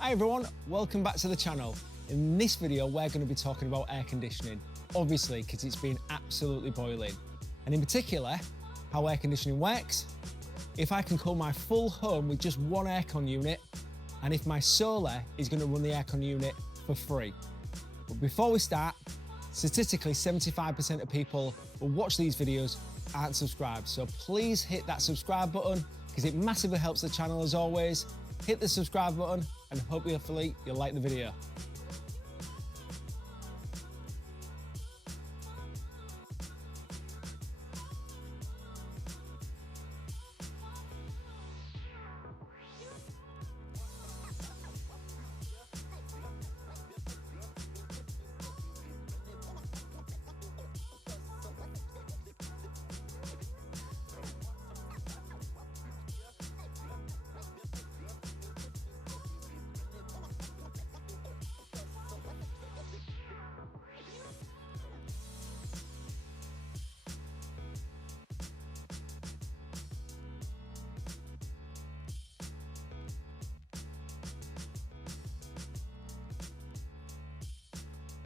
Hi everyone, welcome back to the channel. In this video, we're going to be talking about air conditioning, obviously because it's been absolutely boiling. And in particular, how air conditioning works, if I can cool my full home with just one aircon unit, and if my solar is going to run the aircon unit for free. But before we start, statistically 75% of people who watch these videos aren't subscribed. So please hit that subscribe button because it massively helps the channel as always. Hit the subscribe button and hopefully you'll like the video.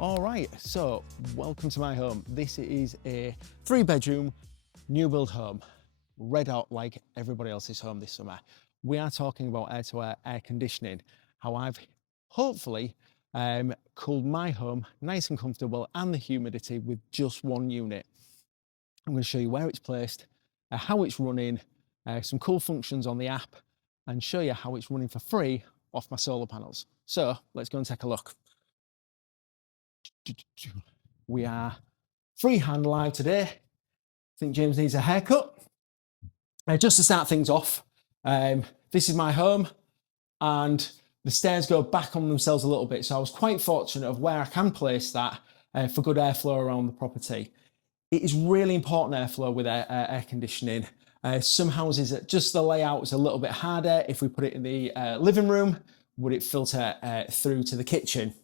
All right, so welcome to my home. This is a 3-bedroom new build home, red out like everybody else's home this summer. We are talking about air-to-air air conditioning, how I've hopefully cooled my home nice and comfortable and the humidity with just one unit. I'm going to show you where it's placed, how it's running, some cool functions on the app, and show you how it's running for free off my solar panels. So let's go and take a look. We are freehand live today. I think James needs a haircut. Just to start things off, this is my home and the stairs go back on themselves a little bit. So I was quite fortunate of where I can place that for good airflow around the property. It is really important airflow with air conditioning. Some houses, just the layout is a little bit harder. If we put it in the living room, would it filter through to the kitchen?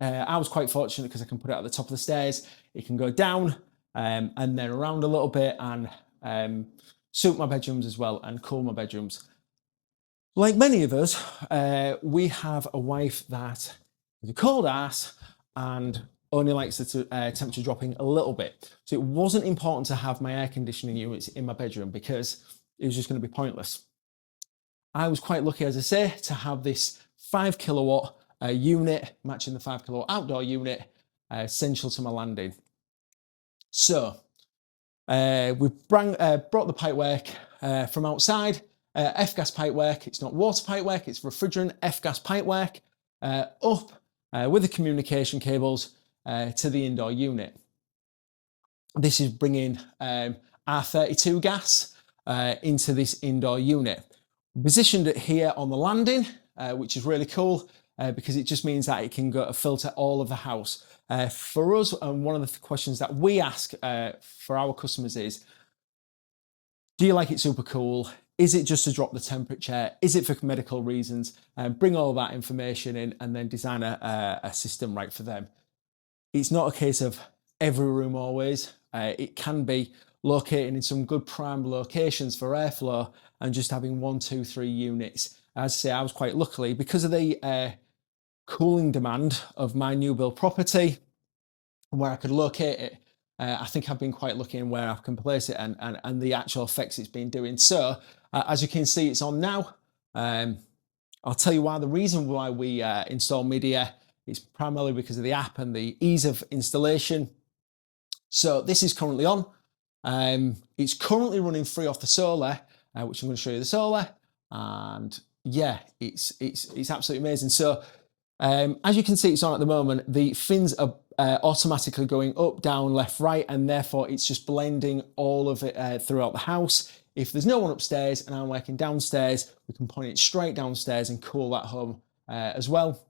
I was quite fortunate because I can put it at the top of the stairs. It can go down and then around a little bit and suit my bedrooms as well and cool my bedrooms. Like many of us, we have a wife that is a cold ass and only likes the temperature dropping a little bit. So it wasn't important to have my air conditioning units in my bedroom because it was just going to be pointless. I was quite lucky, as I say, to have this 5 kilowatt unit matching the 5 kilowatt outdoor unit essential to my landing. So we've brought the pipework from outside, F-gas pipework. It's not water pipework, it's refrigerant F-gas pipework up with the communication cables to the indoor unit. This is bringing R32 gas into this indoor unit. We positioned it here on the landing, which is really cool. Because it just means that it can go to filter all of the house. For us, and one of the questions that we ask for our customers is, do you like it super cool? Is it just to drop the temperature? Is it for medical reasons? Bring all that information in and then design a system right for them. It's not a case of every room always. It can be located in some good prime locations for airflow and just having 1, 2, 3 units. As I say, I was quite lucky because of the cooling demand of my new build property and where I could locate it. I think I've been quite lucky in where I can place it and the actual effects it's been doing. So as you can see, it's on now. I'll tell you why. The reason why we install media is primarily because of the app and the ease of installation. So this is currently on. It's currently running free off the solar, which I'm going to show you the solar. And yeah, it's absolutely amazing. So as you can see, it's on at the moment. The fins are automatically going up, down, left, right, and therefore it's just blending all of it throughout the house. If there's no one upstairs and I'm working downstairs, we can point it straight downstairs and cool that home as well.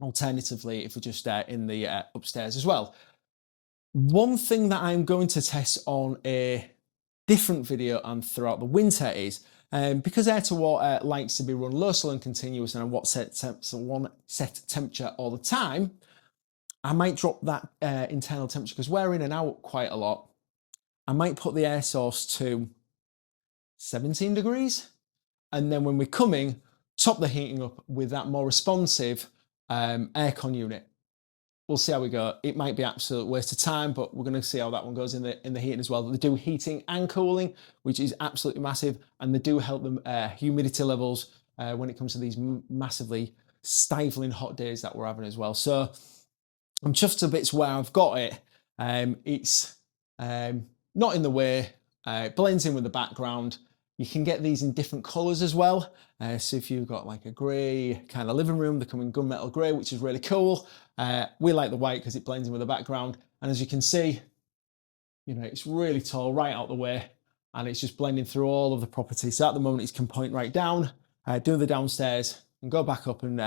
Alternatively, if we're just in the upstairs as well. One thing that I'm going to test on a different video and throughout the winter is because air to water likes to be run low, slow and continuous and one set temperature all the time, I might drop that internal temperature because we're in and out quite a lot. I might put the air source to 17 degrees. And then when we're coming, top the heating up with that more responsive aircon unit. We'll see how we go. It might be absolute waste of time, but we're going to see how that one goes in the heating as well. They do heating and cooling, which is absolutely massive, and they do help them humidity levels when it comes to these massively stifling hot days that we're having as well. So I'm chuffed to bits where I've got it. It's not in the way. It blends in with the background. You can get these in different colours as well. So if you've got like a grey kind of living room, they come in gunmetal grey, which is really cool. We like the white because it blends in with the background. And as you can see, you know, it's really tall, right out the way, and it's just blending through all of the property. So at the moment, it can point right down, do the downstairs, and go back up and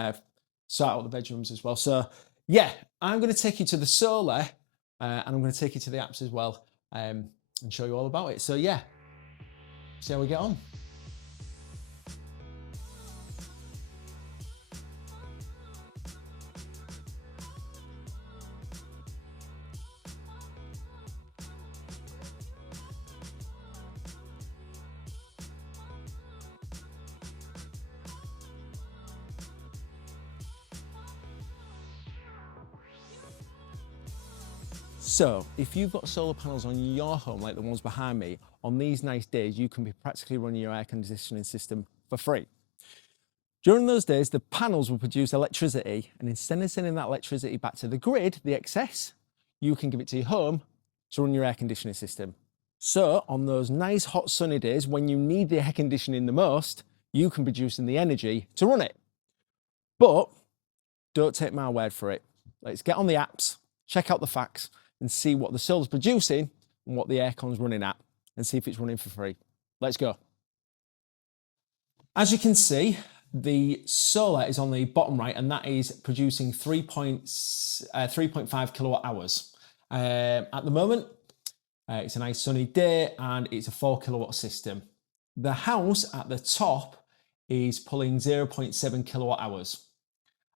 sort out the bedrooms as well. So yeah, I'm going to take you to the solar, and I'm going to take you to the apps as well, and show you all about it. So yeah, see how we get on. So if you've got solar panels on your home, like the ones behind me, on these nice days, you can be practically running your air conditioning system for free. During those days, the panels will produce electricity, and instead of sending that electricity back to the grid, the excess, you can give it to your home to run your air conditioning system. So on those nice hot sunny days when you need the air conditioning the most, you can produce the energy to run it. But don't take my word for it. Let's get on the apps, check out the facts, and see what the solar's producing and what the aircon's running at, and see if it's running for free. Let's go. As you can see, the solar is on the bottom right, and that is producing 3.5 kilowatt hours. At the moment, it's a nice sunny day, and it's a 4 kilowatt system. The house at the top is pulling 0.7 kilowatt hours.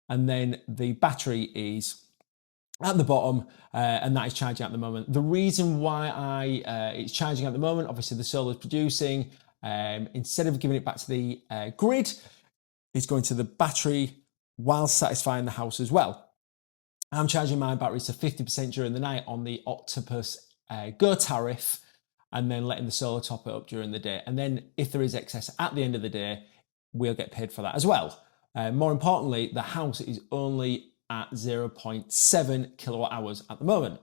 And then the battery is at the bottom, and that is charging at the moment. The reason why it's charging at the moment, obviously the solar is producing, instead of giving it back to the grid, it's going to the battery while satisfying the house as well. I'm charging my batteries to 50% during the night on the Octopus Go tariff, and then letting the solar top it up during the day. And then if there is excess at the end of the day, we'll get paid for that as well. More importantly, the house is only at 0.7 kilowatt hours at the moment.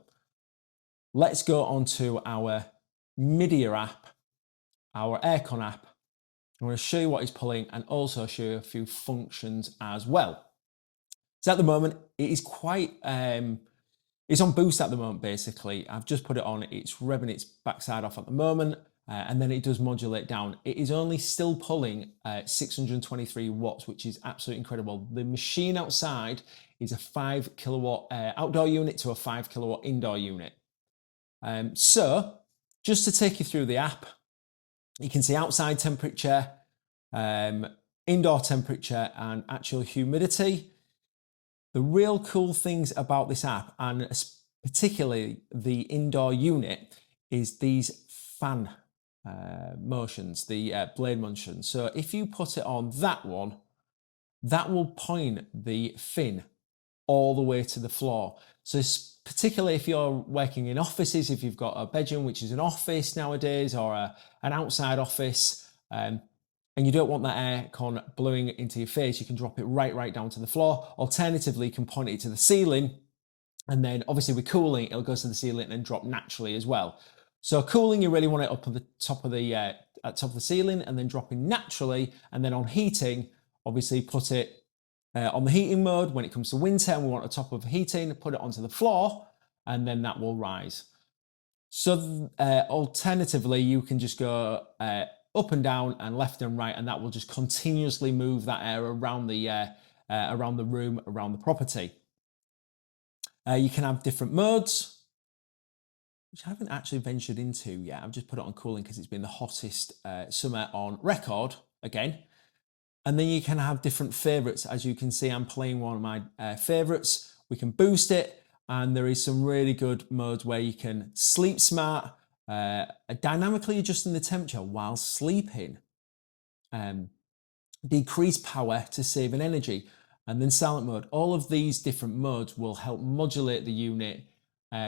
Let's go on to our Media app, our aircon app. I'm going to show you what it's pulling and also show you a few functions as well. So at the moment, it is quite, it's on boost at the moment, basically. I've just put it on, it's revving its backside off at the moment, and then it does modulate down. It is only still pulling 623 watts, which is absolutely incredible. The machine outside is a 5 kilowatt outdoor unit to a 5 kilowatt indoor unit. So just to take you through the app, you can see outside temperature, indoor temperature, and actual humidity. The real cool things about this app, and particularly the indoor unit, is these fan motions, the blade motions. So if you put it on that one, that will point the fin all the way to the floor. So particularly if you're working in offices, if you've got a bedroom which is an office nowadays, or an outside office, and you don't want that aircon blowing into your face, you can drop it right down to the floor. Alternatively, you can point it to the ceiling, and then obviously with cooling, it'll go to the ceiling and drop naturally as well. So cooling, you really want it up at the top of the ceiling, and then dropping naturally. And then on heating, obviously put it on the heating mode. When it comes to winter and we want the top of heating, put it onto the floor, and then that will rise. So alternatively, you can just go up and down and left and right, and that will just continuously move that air around the room, around the property. You can have different modes, which I haven't actually ventured into yet. I've just put it on cooling because it's been the hottest summer on record again. And then you can have different favorites. As you can see, I'm playing one of my favorites. We can boost it, and there is some really good modes where you can sleep smart, dynamically adjusting the temperature while sleeping. decrease power to save an energy, and then silent mode. All of these different modes will help modulate the unit,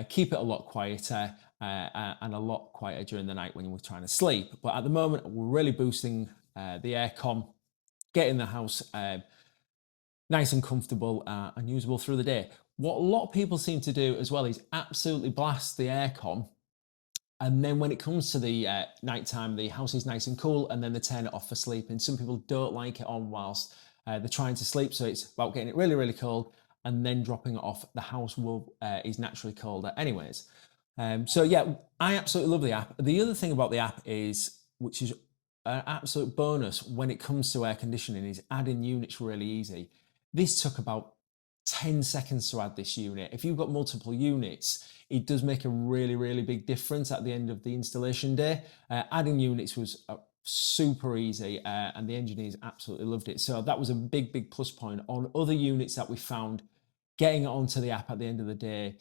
keep it a lot quieter, and a lot quieter during the night when you're trying to sleep. But at the moment, we're really boosting the aircon, getting the house nice and comfortable and usable through the day. What a lot of people seem to do as well is absolutely blast the aircon, and then when it comes to the nighttime, the house is nice and cool, and then they turn it off for sleeping. Some people don't like it on whilst they're trying to sleep, so it's about getting it really, really cold and then dropping it off. The house is naturally colder anyways. So yeah, I absolutely love the app. The other thing about the app is, which is an absolute bonus when it comes to air conditioning, is adding units really easy. This took about 10 seconds to add this unit. If you've got multiple units, it does make a really, really big difference at the end of the installation day. Adding units was super easy, and the engineers absolutely loved it. So that was a big, big plus point. On other units that we found, getting it onto the app at the end of the day,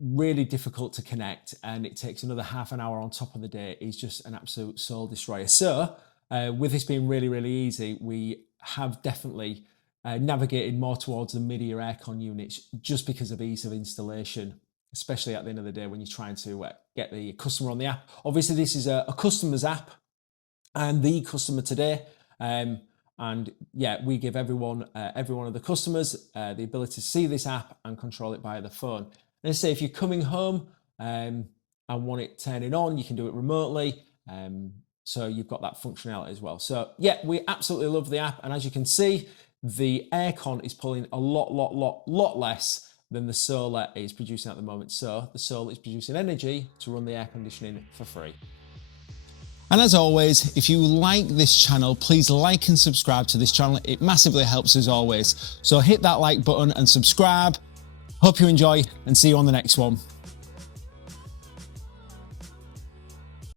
really difficult to connect, and it takes another half an hour on top of the day, is just an absolute soul destroyer. So with this being really, really easy, we have definitely navigated more towards the mid-ear aircon units just because of ease of installation, especially at the end of the day when you're trying to get the customer on the app. Obviously, this is a customer's app and the customer today. And yeah, we give every one of the customers the ability to see this app and control it via the phone. Let's say if you're coming home and want it turning on, you can do it remotely. So you've got that functionality as well. So yeah, we absolutely love the app. And as you can see, the aircon is pulling a lot less than the solar is producing at the moment. So the solar is producing energy to run the air conditioning for free. And as always, if you like this channel, please like and subscribe to this channel. It massively helps as always. So hit that like button and subscribe. Hope you enjoy, and see you on the next one.